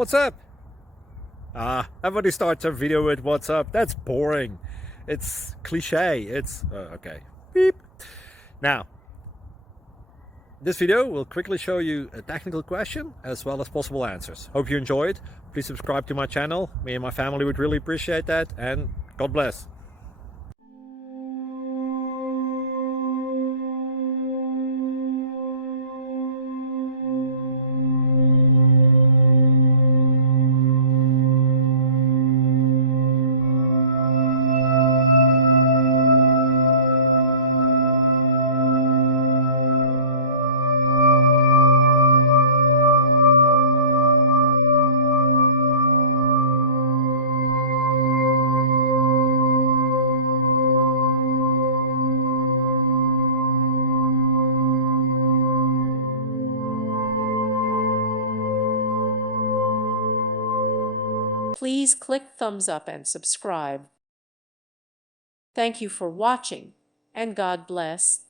What's up? Everybody starts a video with what's up. That's boring. It's cliche. It's okay. Beep. Now, this video will quickly show you a technical question as well as possible answers. Hope you enjoy it. Please subscribe to my channel. Me and my family would really appreciate that, and God bless. Please click thumbs up and subscribe. Thank you for watching, and God bless.